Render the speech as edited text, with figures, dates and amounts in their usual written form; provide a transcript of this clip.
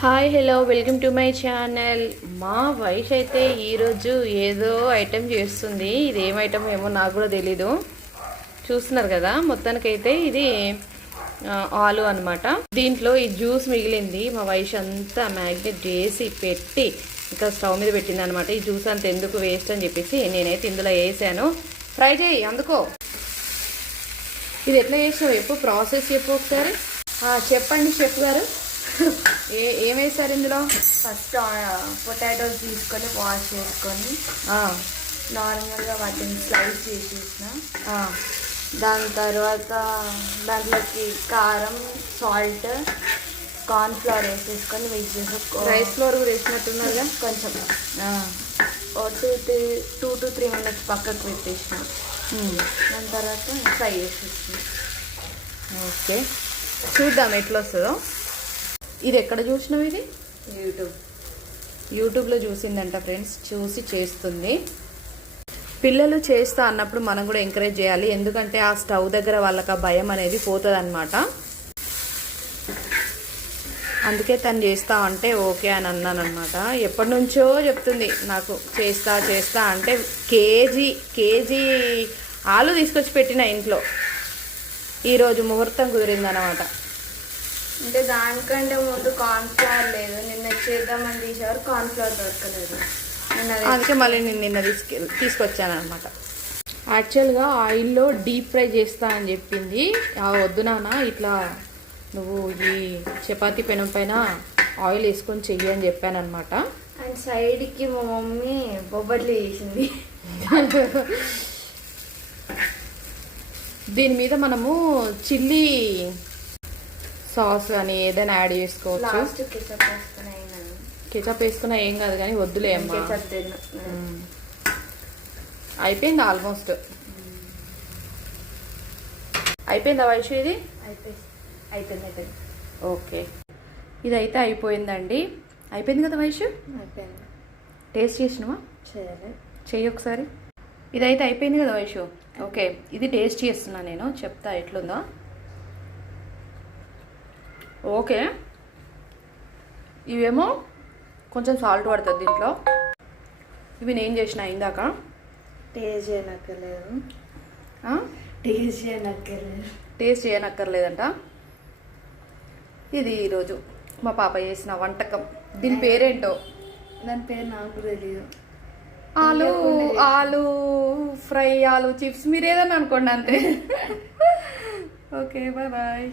Hi hello welcome to my channel. మా wife అయితే ఈరోజు ఏదో ఐటెం చేస్తుంది. ఇది ఏం ఐటెం ఏమో నాకు కూడా తెలీదు. చూస్తున్నారు కదా, మొత్తానికైతే ఇది ఆలు అనమాట. దీంట్లో ఈ జ్యూస్ మిగిలింది. మా వైఫ్ అంతా మ్యాగ్నెట్ చేసి పెట్టి ఇంకా స్టవ్ మీద పెట్టింది అనమాట. ఈ జ్యూస్ అంత ఎందుకు వేస్ట్ అని చెప్పేసి నేనైతే ఇందులో వేసాను. ఫ్రై చేయి అందుకో. ఇది ఎట్లా చేసినావు చెప్పు, ప్రాసెస్ చెప్పు ఒకసారి. చెప్పండి షెఫ్ గారు. ఏం వేసారు ఇందులో? ఫస్ట్ పొటాటోస్ తీసుకొని వాష్ చేసుకొని నార్మల్గా వాటిని స్లైస్ చేసేసిన. దాని తర్వాత దాంట్లోకి కారం, సాల్ట్, కార్న్ఫ్లవర్ వేసేసుకొని మిక్స్ చేసుకో. రైస్ ఫ్లోర్ కూడా వేసినట్టున్నారుగా కొంచెం 2 to 3 minutes పక్కకు పెట్టేసిన. దాని తర్వాత ఫ్రై చేసేసిన. ఓకే, చూద్దాం ఎట్లా వస్తుందో. ఇది ఎక్కడ చూసినావు? ఇది యూట్యూబ్లో చూసిందంట ఫ్రెండ్స్. చూసి చేస్తుంది. పిల్లలు చేస్తా అన్నప్పుడు మనం కూడా ఎంకరేజ్ చేయాలి. ఎందుకంటే ఆ స్టవ్ దగ్గర వాళ్ళకి ఆ భయం అనేది పోతుంది అనమాట. అందుకే తను చేస్తా అంటే ఓకే అని అన్నాను అనమాట. ఎప్పటి నుంచో చెప్తుంది నాకు చేస్తా అంటే కేజీ ఆలు తీసుకొచ్చి పెట్టిన ఇంట్లో. ఈరోజు ముహూర్తం కుదిరిందనమాట. అంటే దానికంటే ముందు కార్న్ఫ్లవర్ లేదు. నిన్న చేద్దామని తీసేవారు, కార్న్ఫ్లవర్ దొరకలేదు. అందుకే మళ్ళీ నేను నిన్న తీసుకొచ్చాను అనమాట. యాక్చువల్గా ఆయిల్లో డీప్ ఫ్రై చేస్తా అని చెప్పింది. వద్దు నాన్న, ఇట్లా నువ్వు ఈ చపాతీ పెనం పైన ఆయిల్ వేసుకొని చెయ్యి అని చెప్పాను అనమాట. అండ్ సైడ్కి మా మమ్మీ బొబ్బట్లు చేసింది. దీని మీద మనము చిల్లీ సాస్ అని ఏదైనా యాడ్ చేసుకోవచ్చు. కెచప్ వేసుకున్నా ఏం కాదు కానీ వద్దులే అమ్మా. అయిపోయింది ఆల్మోస్ట్. అయిపోయిందా వైషు? ఇది అయిపోయింది. ఓకే, ఇదైతే అయిపోయిందండి. అయిపోయింది కదా వైషు? అయిపోయింది. టేస్ట్ చేసినావా? చెయ్యి ఒకసారి. ఇదైతే అయిపోయింది కదా వైషు? ఓకే, ఇది టేస్ట్ చేస్తున్నా నేను, చెప్తా ఎట్లుందో. ఓకే, ఇవేమో కొంచెం సాల్ట్ పడుతుంది దీంట్లో. ఇవి నేను చేసిన ఇందాక. టేస్ట్ చేయనక్కర్లేదంట. ఇది ఈరోజు మా పాప చేసిన వంటకం. దీని పేరేంటో? దాని పేరు నాకు తెలియదు. ఆలు ఫ్రై, ఆలు చిప్స్, మీరు ఏదన్నా అనుకోండి అంతే. Okay, bye.